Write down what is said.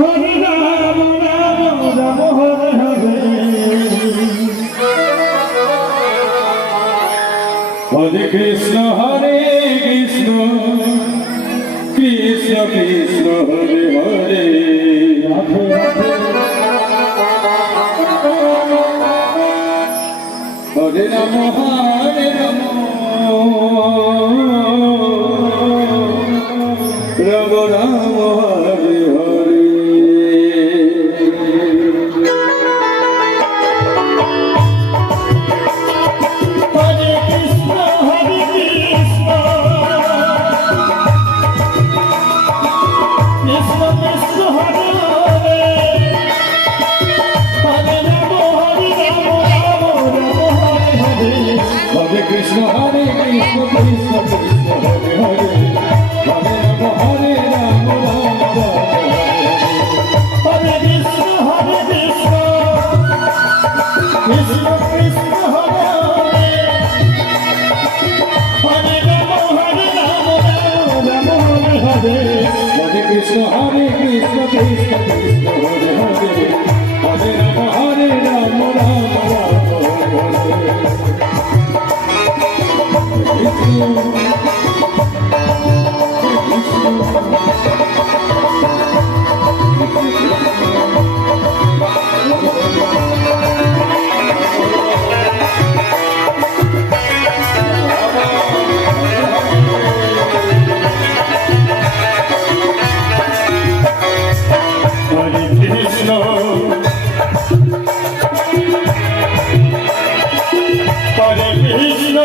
Hare Ram Ram Ram Hare Hare Hare Krishna Krishna Krishna Hare Hare Hare Ram Ram Ram Hare Hare Krishna Hare Krishna Krishna Krishna Hare Hare Hare Rama Hare Rama Rama Rama Hare Krishna Krishna Krishna Hare Hare Rama Hare Rama Rama Hare Hare Krishna Hare Krishna Krishna Krishna Hare Hare Hare Rama Hare Rama Rama Rama Hare Hare Krishna